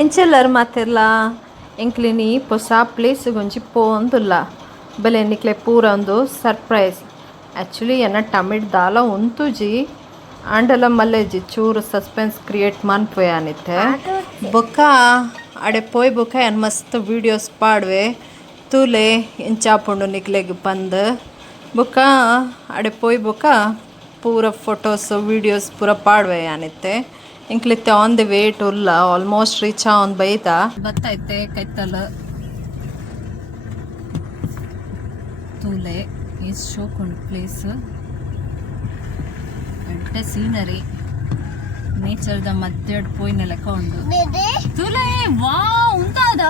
ಎಂಚೆಲ್ಲರು ಮಾತೆಲ್ಲ ಎಂಕ್ಲಿನಿ ಹೊಸ ಪ್ಲೇಸ್ ಒಂಜಿ ಪೋಂದುಲ್ಲ ಬಲೆ ನಿಕ್ಲೆ ಪೂರ ಒಂದು ಸರ್ಪ್ರೈಸ್. ಆ್ಯಕ್ಚುಲಿ ಎನ್ನ ಟಮಿಟ್ ದಾಲ ಉಂತುಜಿ ಆಂಡಲ ಮಲ್ಲೆಜಿ ಚೂರು ಸಸ್ಪೆನ್ಸ್ ಕ್ರಿಯೇಟ್ ಮನ್ಪೋಯಾನಿತ್ತೆ ಬೊಕ್ಕ ಅಡೆ ಪೋಯ್ ಬೊಕ್ಕ ಏನು ಮಸ್ತ್ ವೀಡಿಯೋಸ್ ಪಾಡ್ವೆ ತೂಲೆ ಇಂಚಾಪುಂಡು ನಿಕ್ಲೆಗ್ ಪಂದ್ ಬೊಕ್ಕ ಅಡೆ ಪೋಯ್ ಬೊಕ್ಕ ಪೂರ ಫೋಟೋಸ್ ವೀಡಿಯೋಸ್ ಪೂರ ಪಾಡ್ವೆ ಯಾನಿತ್ತೆ ಇಂಕ್ಲಿತ್ತೆ ಆನ್ ದಿ ವೇಟ್ ಉಲ್ಲ ಆಲ್ಮೋಸ್ಟ್ ರೀಚ್ ಆನ್ ಬೈದ ಬತ್ತೈತೆ ಕೈತಲ ತೂಲೆ ಈಸ್ ಶೋಕೊಂಡ್ ಪ್ಲೇಸ್ ಎಂಟೆ ಸೀನರಿ ನೇಚರ್ದ ಮಧ್ಯಡ್ ಪೋಯಿನ ಲೆಕ್ಕ ಉಂಡು ತುಲೆ ವಾ ಉಂದಾದ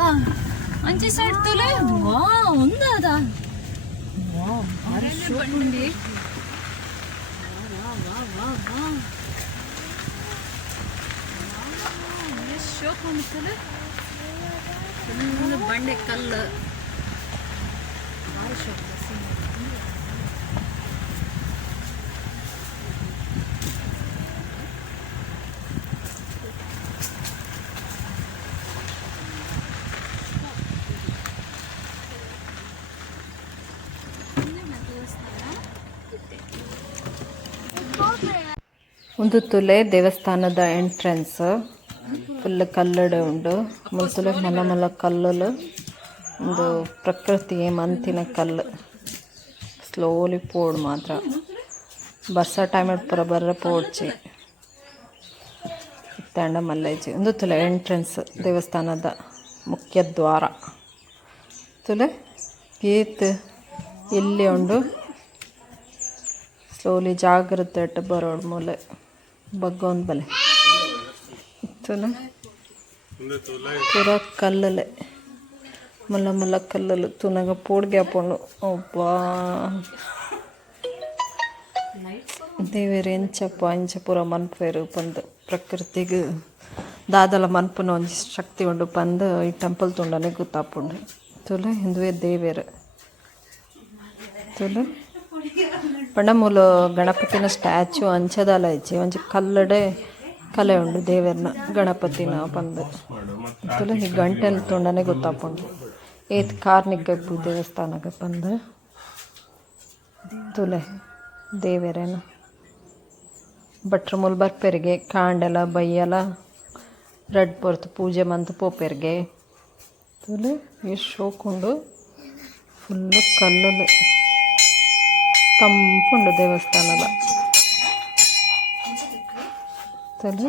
ಅಂಚಿ ಸೈಡ್ ತುಲೆ ವಾ ಉಂದಾದ ವಾ ಭಾರಿ ಶೋಕುಂಡಿ ಶೋಕುಂಡು ತುಲೆ ಫುಲ್ ಬಂಡೆ ಕಲ್ಲು ಭಾರಿ ಶೋಕ ಒಂದು ತುಲೆ ದೇವಸ್ಥಾನದ ಎಂಟ್ರೆನ್ಸ್ ಫುಲ್ ಕಲ್ಲಡೆ ಉಂಡು ಮುಲ್ತುಲೆ ಮಲ್ಲ ಮಲ್ಲ ಕಲ್ಲಲು ಒಂದು ಪ್ರಕೃತಿ ಮಂತಿನ ಕಲ್ಲು ಸ್ಲೋಲಿ ಪೋಡ್ ಮಾತ್ರ ಬರ್ಸ ಟೈಮ್ ಪೂರ ಬರ್ರೆ ಪೋಡ್ಚಿ ತಂಡ ಮಲ್ಲೈಜಿ ಒಂದು ತುಲೆ ಎಂಟ್ರೆನ್ಸ್ ದೇವಸ್ಥಾನದ ಮುಖ್ಯ ದ್ವಾರ ತುಲೆ ಗೀತ್ ಇಲ್ಲಿ ಉಂಡು ಸ್ಲೋಲಿ ಜಾಗ್ರತೆ ಇಟ್ಟು ಬರೋಡು ಮೂಲೆ ಬಗ್ಗೊಂದು ಬಲೆ ತುಲೆ ಪೂರ ಕಲ್ಲಲೆ ಮಲ್ಲ ಮಲ್ಲ ಕಲ್ಲಲು ತುನಗ ಪೋಡ್ಗೆ ಹಾಕೊಂಡು ಒಬ್ಬ ದೇವೇರು ಎಂಚಪ್ಪ ಇಂಚ ಪೂರ ಮನ್ಪೇರು ಪಂದು ಪ್ರಕೃತಿಗೆ ದಾದಲ ಮನ್ಪುನ ಒಂಜಿ ಶಕ್ತಿ ಉಂಡು ಪಂದು ಈ ಟೆಂಪಲ್ ತುಂಡನೆ ಗೊತ್ತಾಪುಂಡು ತುಲೆ ಹಿಂದುವೆ ದೇವೇರು ತುಲೆ ಪಂಡ ಮೂಲು ಗಣಪತಿನ ಸ್ಟ್ಯಾಚ್ಯೂ ಅಂಚದಲ ಇಜ್ಜಿ ಒಂಜಿ ಕಲ್ಲಡೆ ಕಲೆ ಉಂಡು ದೇವೇರ್ನ ಗಣಪತಿನ ಪಂದು ತುಲೆ ಈ ಗಂಟೆಲ್ ತುಂಡನೆ ಗೊತ್ತಾಪುಂಡು ಏತ್ ಕಾರ್ನಿಗ್ಗಪ್ಪು ದೇವಸ್ಥಾನಗ ಪಂದು ತುಲೆ ದೇವೇರೇನು ಭಟ್ರು ಮೂಲು ಬರ್ಪೆರಿಗೆ ಕಾಂಡೆಲ ಬೈಯಲ ರೆಡ್ ಪೊರ್ತು ಪೂಜೆ ಮಂತು ಪೋಪೆರ್ಗೆ ತುಲೆ ಎಷ್ಟು ಶೋಕುಂಡು ಫುಲ್ಲು ಕಲ್ಲಲು ತಂಪುಂಡು ದೇವಸ್ಥಾನದ ತಲೆ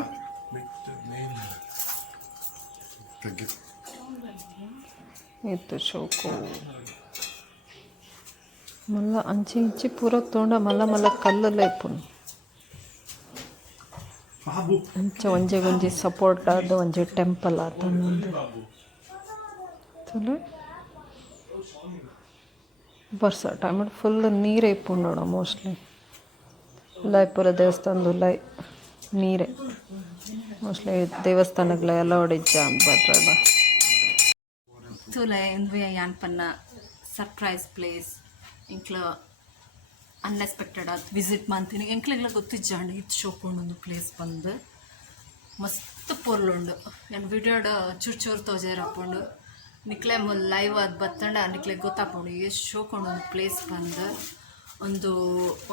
ಇತ್ತು ಶೋಕು ಮಲ್ಲ ಅಂಚಿ ಇಂಚಿ ಪೂರ ತೊಂಡ ಮಲ್ಲ ಮಲ್ಲ ಕಲ್ಲಲ್ಲೇ ಇಪ್ಪುನು ಅಂಚ ಒಂಜೆ ಒಂಜಿ ಸಪೋರ್ಟ್ ಆದ ಒಂಜಿ ಟೆಂಪಲ್ ಆತನೊಂದು ತಲೆ ಬರ್ಸ ಟೈಮ್ ಫುಲ್ ನೀರೇ ಇಪ್ಪುಂಡು ನೋಡ ಮೋಸ್ಟ್ಲಿ ಲೈಪುರ ದೇವಸ್ಥಾನದ ಲೈ ನೀರೇ ಮೋಸ್ಟ್ಲಿ ದೇವಸ್ಥಾನಗಳ ಎಲ್ಲ ಹೊಡಿಜ್ಜ ಅಂತ ಬರ್ರಲ್ಲ ತುಲೆ ಇಂದು ಯಾನ್ಪನ್ನ ಸರ್ಪ್ರೈಸ್ ಪ್ಲೇಸ್ ಇಂಕ್ಲ ಅನ್ಎಕ್ಸ್ಪೆಕ್ಟೆಡ್ ಆದ ವಿಸಿಟ್ ಮಾಡ್ತೀನಿ ಎಂಕ್ಲೆಗ್ಲ ಗೊತ್ತಿಜ್ಜಾಂಡು ಇದು ಶೋಕೊಂಡೊಂದು ಪ್ಲೇಸ್ ಬಂದು ಮಸ್ತ್ ಪೊರ್ಲುಂಡು ಏನು ವಿಡಿಯೋಡ್ ಚೂರು ಚೂರು ತೋಜೇರಪ್ಪುಂಡು ನಿಕ್ಲೆ ಲೈವ್ ಅದು ಬತ್ತಂಡ ನಿಕ್ಲೆ ಗೊತ್ತಾಪುಂಡು ಎಷ್ಟು ಶೋಕೊಂಡೊಂದು ಪ್ಲೇಸ್ ಬಂದು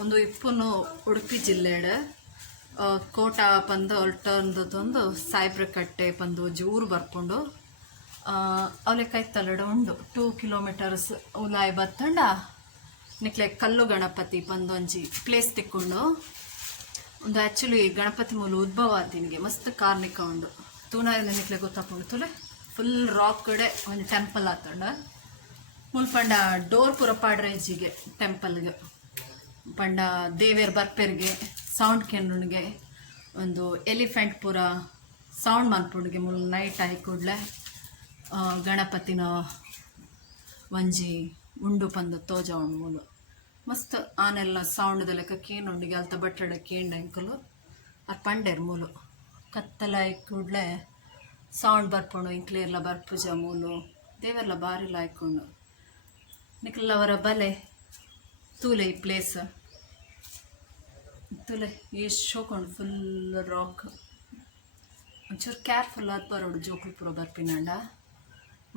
ಒಂದು ಇಪ್ಪುನು ಉಡುಪಿ ಜಿಲ್ಲೆಡ್ ಕೋಟ ಪಂದು ಹೊಲ್ಟೊಂದೊಂದು ಸಾಯ್ಬ್ರ ಕಟ್ಟೆ ಪಂದು ಒಂಜಿ ಊರು ಬರ್ಪುಂಡು ಅವಲೆ ಕೈತಲ್ಲಡ ಉಂಡು 2 ಕಿಲೋಮೀಟರ್ಸ್ ಉಲಾಯ್ ಬತ್ತಂಡ ನಿಕ್ಲೆ ಕಲ್ಲು ಗಣಪತಿ ಪಂದು ಒಂಜಿ ಪ್ಲೇಸ್ ತಿಕ್ಕೊಂಡು ಒಂದು ಆ್ಯಕ್ಚುಲಿ ಗಣಪತಿ ಮೂಲ ಉದ್ಭವ ಆತಿನಿಗೆ ಮಸ್ತ್ ಕಾರ್ಣಿಕ ಉಂಡು ತೂನಾಯಲ್ಲಿ ನಿಕ್ಲೆ ಗೊತ್ತಾಪುಂಡು ತುಲೆ ಫುಲ್ ರಾಕ್ ಕಡೆ ಒಂದು ಟೆಂಪಲ್ ಆತಂಡ ಮುಲ್ಪಂಡ ಡೋರ್ ಪೂರ ಪಾಡ್ರೇಜಿಗೆ ಟೆಂಪಲ್ಗೆ ಪಂಡ ದೇವೇರ್ ಬರ್ಪೆರ್ಗೆ ಸೌಂಡ್ ಕೆನ್ನುಣ್ಗೆ ಒಂದು ಎಲಿಫೆಂಟ್ ಪೂರ ಸೌಂಡ್ ಮನ್ಪುಣ್ಗೆ ಮುಲ್ ನೈಟ್ ಆಯ್ ಕೂಡಲೇ ಗಣಪತಿನ ಒಂಜಿ ಉಂಡು ಪಂದು ತೋಜ ಉಂಡು ಮೂಲು ಮಸ್ತ್ ಆನೆಲ್ಲ ಸೌಂಡ್ ಲೆಕ್ಕ ಕೇನುಂಡಿಗೆ ಅಲ್ತ ಬಟ್ಟಡ ಕೇಂಡ ಎಂಕಲು ಅದು ಪಂಡೇರು ಮೂಲು ಕತ್ತಲಾಯ್ ಕೂಡಲೇ ಸೌಂಡ್ ಬರ್ಪುಂಡು ಇಂಕ್ಲೆರ್ಲ ಬರ್ಪುಜ ಮೂಲು ದೇವೆರ್ಲ ಬಾರಿ ಲಾಯ್ಕೊಂಡು ನಿಕ್ಲವರ ಬಲೆ ತೂಲೆ ಈ ಪ್ಲೇಸ್ ತೂಲೆ ಎಷ್ಟು ಶೋಕೊಂಡು ಫುಲ್ ರಾಕ್ ಒಂಚೂರು ಕೇರ್ಫುಲ್ ಆದ ಬರೋಡು ಜೋಕುಲು ಪೂರ ಬರ್ಪಿನಂಡ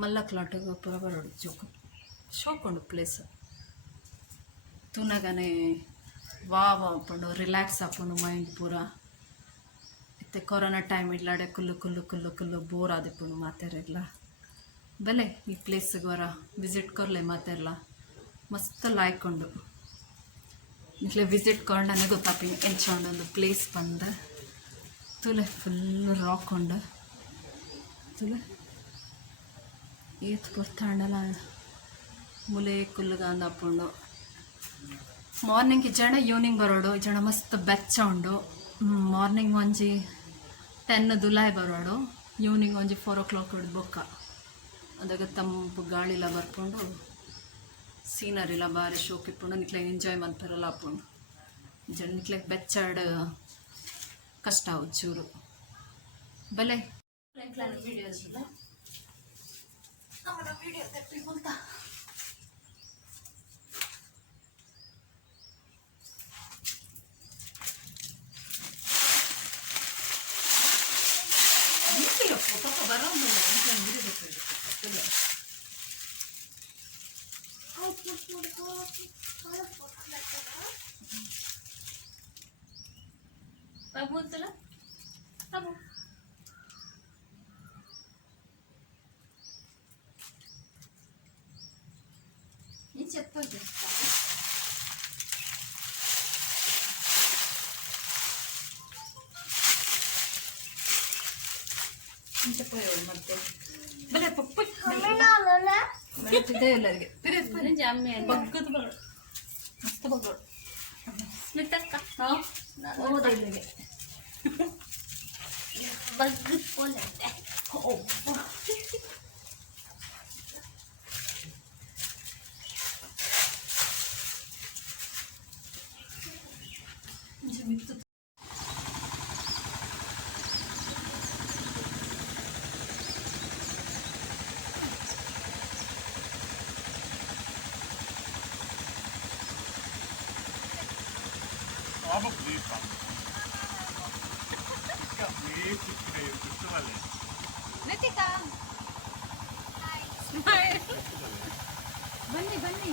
ಮಲ್ಲ ಕ್ಲಾಟಿಗೆ ಪೂರ ಬರೋಡು ಜೋಕು ಶೋಕೊಂಡು ಪ್ಲೇಸ್ ತೂನಗನೆ ವಾವ್ ಆಪುಂಡು ರಿಲ್ಯಾಕ್ಸ್ ಆಪುಂಡು ಮೈಂಡ್ ಪೂರ ಇತ್ತೆ corona time ಇಲ್ಲಾಡೆ Kullu Kullu Kullu Kullu bore ಆದಿಪ್ಪುಂಡು ಮಾತೆರೆಲ್ಲ ಬಲೆ ಈ ಪ್ಲೇಸ್ಗೆ ವರ ವಿಸಿಟ್ ಕೊರ್ಲೆ ಮಾತೆರ್ಲ ಮಸ್ತ್ ಲಾಯ್ಕೊಂಡು ಇಟ್ಲೆ ವಿಸಿಟ್ ಕೊಂಡನೆ ಗೊತ್ತಾಪಿನಿ ಎಂಚೊಂಡೊಂದು ಪ್ಲೇಸ್ ಬಂದು ತುಲೆ ಫುಲ್ ರಾಕ್ ಉಂಡು ತುಲೆ ಏತ್ ಪುರ್ತಾಂಡಲ ಮುಲೆ ಕುಲ್ಲುಗಾಂದ ಆಪುಂಡು ಮಾರ್ನಿಂಗ್ ಇಜ್ಜಾಂಡ ಈವ್ನಿಂಗ್ ಬರೋಡು ಇಜ್ಜಾಂಡ ಮಸ್ತ್ ಬೆಚ್ಚ ಉಂಡು ಮಾರ್ನಿಂಗ್ ಒಂಜಿ 10 ದುಲಾಯ್ ಬರೋಡು ಈವ್ನಿಂಗ್ ಒಂಜಿ 4 o'clock ಹೊಡೆದು ಬೊಕ್ಕ ಅದಾಗ ತಂಪು ಗಾಳಿಲ ಬರ್ಕೊಂಡು ಸೀನರಿಲ ಬಾರಿ ಶೋಕಿಪ್ಪುಂಡು ನಿಕ್ಲೆ ಎಂಜಾಯ್ ಮಲ್ಪೆರಲ್ಲ ಆಪುಂಡು ಇಜ್ಜಾಂಡ ನಿಕ್ಲೆ ಬೆಚ್ಚಾಡ್ ಕಷ್ಟ ಚೂರು ಬಲೆ ವೀಡಿಯೋಸ್ ಇಲ್ಲ ಅವನ ವೀಡಿಯೋ ತೆಪ್ಪಿಕೊಂತ ಫೋಟೋ ಬರೋದಿಲ್ಲ बोलतला तब ये चप्पल चप्पल ಮತ್ತೆ ಬಲೆ ಪಪ್ಪಿ ಇದೆ ಎಲ್ಲರಿಗೆ ಪಿರಿಯತ್ ಬರೆ ಜಾಮ್ಮೆ ಬಗ್ಗದ ಬರ ಮಸ್ತ್ ಬಗ್ಗದ ಸ್ಮಿತಕ್ಕ ಹಾ ಓದ ಇಲ್ಲಿಗೆ ಬಗ್ಗದ ಪೋಲೆ ಓ ಮಿತ್ತು Nitika. Smile. ಬನ್ನಿ ಬನ್ನಿ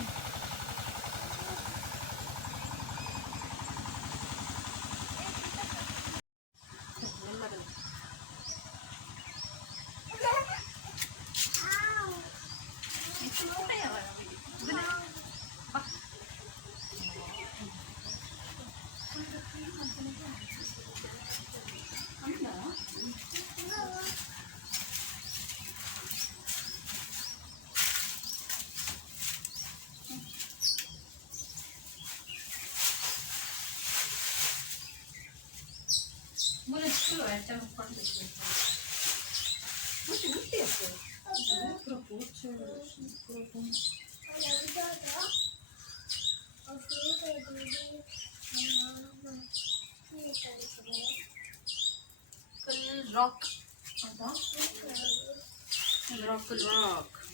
rock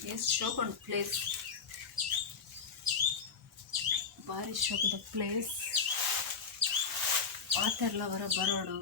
yes shock on place ಬಾರಿ ಶೋಕದ ಪ್ಲೇಸ್ ಆತರ್ಲ ವರ ಬರೋಡು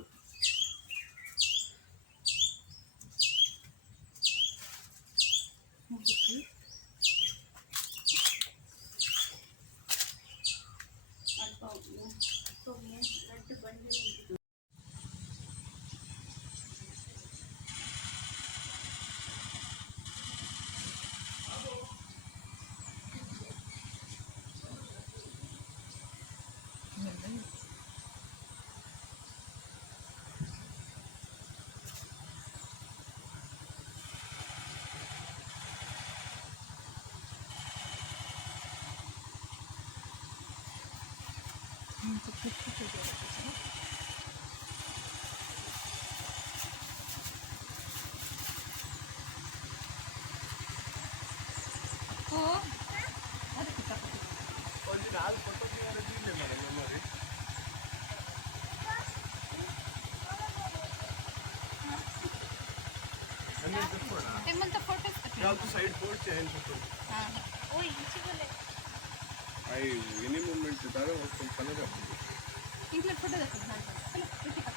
ಯಾವುದು ಸೈಡ್ ಫೋರ್ಟ್ ಚೇಂಜ್ ಮಾಡ್ಕೊಂಡು ಓ ಈಚೆ ಬಲೆ ಐ ಎನಿ ಮೂಮೆಂಟ್ ಇದ್ದಾರೆ ಒಂದು ಕಲರ್ ಹಾಕ್ತೀನಿ ಇಂಟ್ಲ ಫೋಟೋ ಹಾಕ್ತೀನಿ